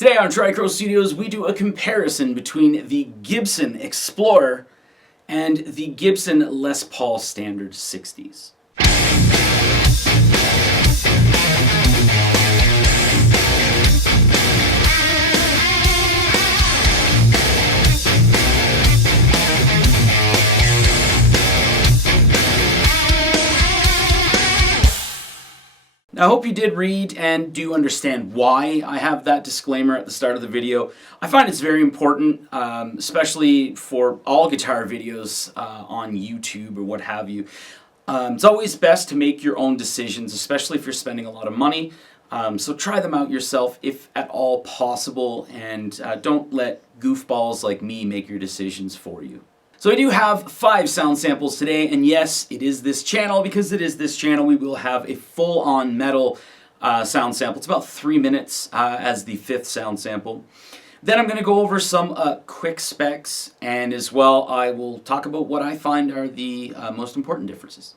Today on Tricro Studios, we do a comparison between the Gibson Explorer and the Gibson Les Paul Standard 60s. I hope you did read and do understand why I have that disclaimer at the start of the video. I find it's very important, especially for all guitar videos on YouTube or what have you. It's always best to make your own decisions, especially if you're spending a lot of money. So try them out yourself if at all possible, and don't let goofballs like me make your decisions for you. So I do have 5 sound samples today, and yes, it is this channel. Because it is this channel, we will have a full-on metal sound sample. It's about 3 minutes as the 5th sound sample. Then I'm going to go over some quick specs, and as well I will talk about what I find are the most important differences.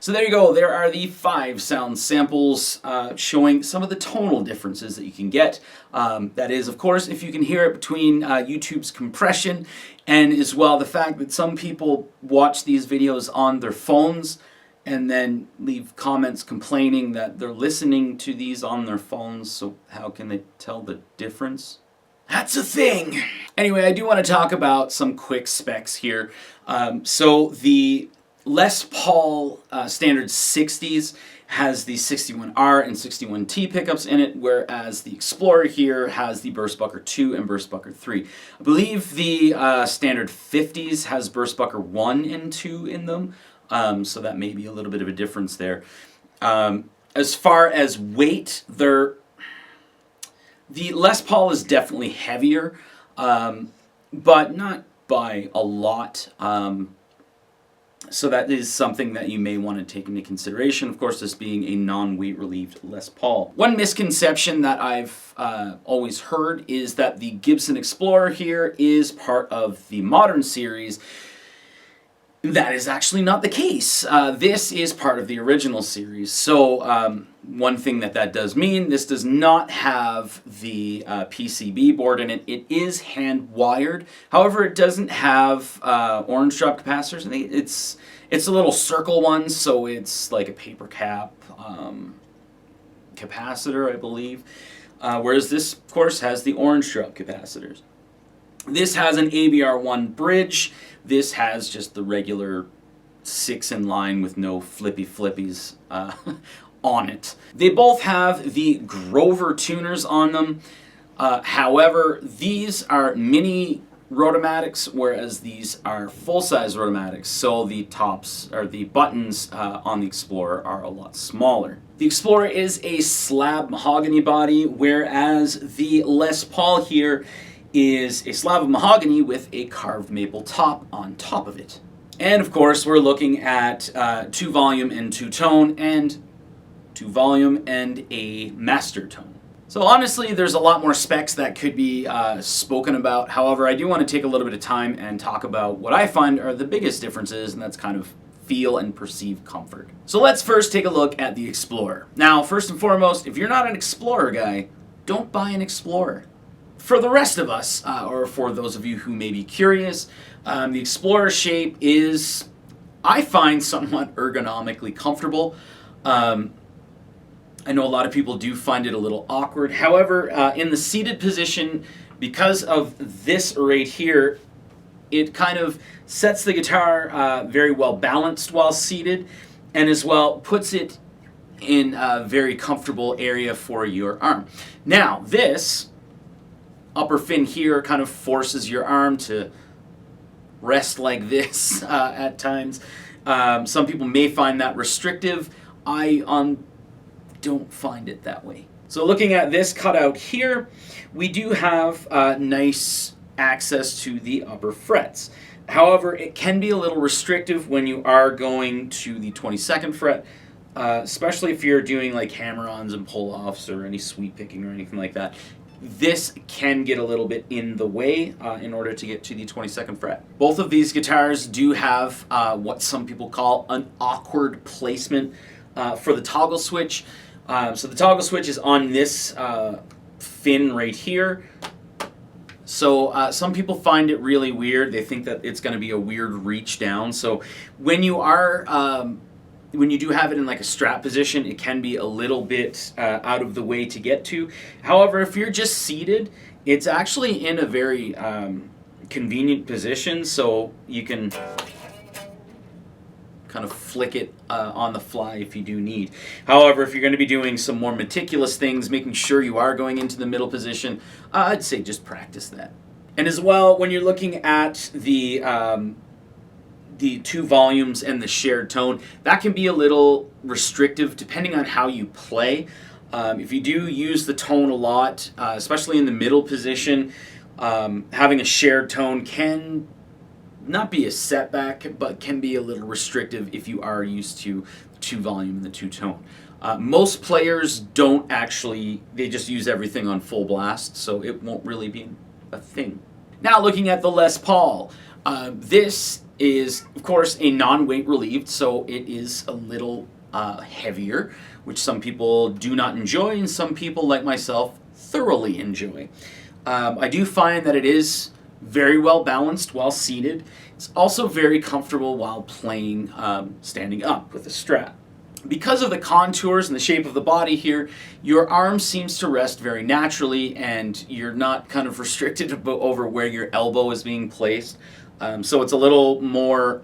So there you go, there are the 5 sound samples showing some of the tonal differences that you can get. That is, of course, if you can hear it between YouTube's compression and as well the fact that some people watch these videos on their phones and then leave comments complaining that they're listening to these on their phones, so how can they tell the difference? That's a thing! Anyway, I do want to talk about some quick specs here. So the Les Paul standard 60s has the 61R and 61T pickups in it, whereas the Explorer here has the Burstbucker 2 and Burstbucker 3. I believe the standard 50s has Burstbucker 1 and 2 in them, so that may be a little bit of a difference there. As far as weight, the Les Paul is definitely heavier, but not by a lot. So that is something that you may want to take into consideration, of course, this being a non-weight relieved Les Paul. One misconception that I've always heard is that the Gibson Explorer here is part of the Modern series. That is actually not the case. This is part of the original series. So one thing that does mean, this does not have the PCB board in it. It is hand wired. However, it doesn't have orange drop capacitors. I think it's a little circle one, so it's like a paper cap capacitor, I believe. Whereas this, of course, has the orange drop capacitors. This has an ABR1 bridge. This has just the regular 6 in line with no flippies on it. They both have the Grover tuners on them. However, these are mini rotomatics, whereas these are full-size rotomatics, so the tops or the buttons on the Explorer are a lot smaller. The Explorer is a slab mahogany body, whereas the Les Paul here is a slab of mahogany with a carved maple top on top of it. And of course, we're looking at 2 volume and 2 tone, and 2 volume and a master tone. So honestly, there's a lot more specs that could be spoken about. However, I do want to take a little bit of time and talk about what I find are the biggest differences, and that's kind of feel and perceived comfort. So let's first take a look at the Explorer. Now, first and foremost, if you're not an Explorer guy, don't buy an Explorer. For the rest of us, or for those of you who may be curious, the Explorer shape is, I find, somewhat ergonomically comfortable. I know a lot of people do find it a little awkward. However, in the seated position, because of this right here, it kind of sets the guitar very well balanced while seated, and as well puts it in a very comfortable area for your arm. Now, this upper fin here kind of forces your arm to rest like this at times. Some people may find that restrictive. I don't find it that way. So looking at this cutout here, we do have nice access to the upper frets. However, it can be a little restrictive when you are going to the 22nd fret, especially if you're doing like hammer-ons and pull-offs or any sweep picking or anything like that. This can get a little bit in the way in order to get to the 22nd fret. Both of these guitars do have what some people call an awkward placement for the toggle switch. So the toggle switch is on this fin right here. So some people find it really weird. They think that it's going to be a weird reach down. So when you are when you do have it in like a strap position, it can be a little bit out of the way to get to. However, if you're just seated, it's actually in a very convenient position, so you can kind of flick it on the fly if you do need. However, if you're going to be doing some more meticulous things, making sure you are going into the middle position, I'd say just practice that. And as well, when you're looking at the 2 volumes and the shared tone, that can be a little restrictive depending on how you play. If you do use the tone a lot, especially in the middle position, having a shared tone can not be a setback, but can be a little restrictive if you are used to the 2 volume and the 2 tone. Most players don't actually, they just use everything on full blast, so it won't really be a thing. Now looking at the Les Paul, this is, of course, a non-weight relieved, so it is a little heavier, which some people do not enjoy, and some people, like myself, thoroughly enjoy. I do find that it is very well balanced while seated. It's also very comfortable while playing standing up with a strap. Because of the contours and the shape of the body here, your arm seems to rest very naturally, and you're not kind of restricted over where your elbow is being placed. So it's a little more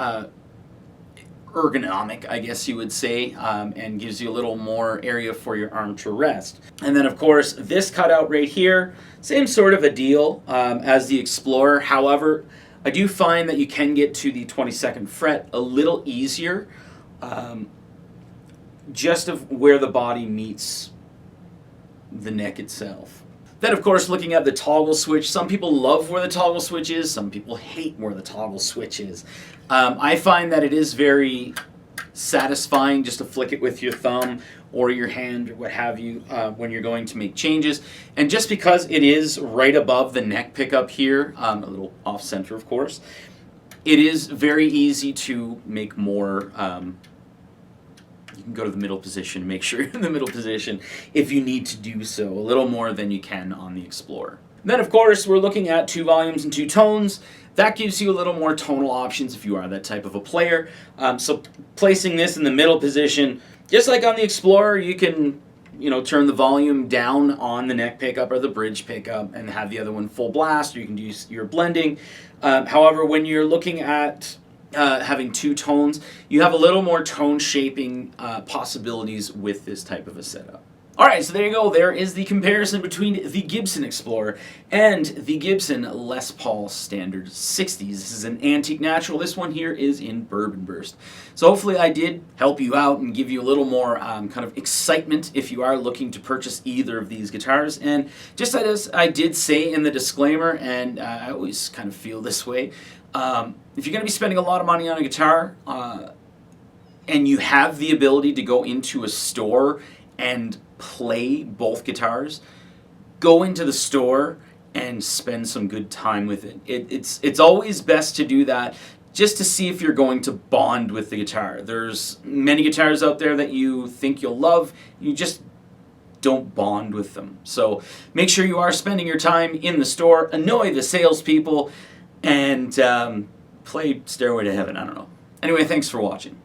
ergonomic, I guess you would say, and gives you a little more area for your arm to rest. And then, of course, this cutout right here, same sort of a deal as the Explorer. However, I do find that you can get to the 22nd fret a little easier, just of where the body meets the neck itself. Then, of course, looking at the toggle switch, some people love where the toggle switch is, some people hate where the toggle switch is. I find that it is very satisfying just to flick it with your thumb or your hand or what have you when you're going to make changes. And just because it is right above the neck pickup here, a little off-center, of course, it is very easy to make more. You can go to the middle position, make sure you're in the middle position if you need to do so, a little more than you can on the Explorer. Then, of course, we're looking at 2 volumes and 2 tones. That gives you a little more tonal options if you are that type of a player. So placing this in the middle position, just like on the Explorer, you can turn the volume down on the neck pickup or the bridge pickup and have the other one full blast, or you can do your blending. However, when you're looking at having 2 tones, you have a little more tone shaping possibilities with this type of a setup. Alright, so there you go. There is the comparison between the Gibson Explorer and the Gibson Les Paul Standard 60s. This is an antique natural. This one here is in Bourbon Burst. So hopefully I did help you out and give you a little more kind of excitement if you are looking to purchase either of these guitars. And just as I did say in the disclaimer, and I always kind of feel this way, if you're going to be spending a lot of money on a guitar and you have the ability to go into a store and play both guitars, go into the store and spend some good time with it. It's always best to do that just to see if you're going to bond with the guitar. There's many guitars out there that you think you'll love, you just don't bond with them. So make sure you are spending your time in the store, annoy the salespeople, and play Stairway to Heaven. I don't know. Anyway, thanks for watching.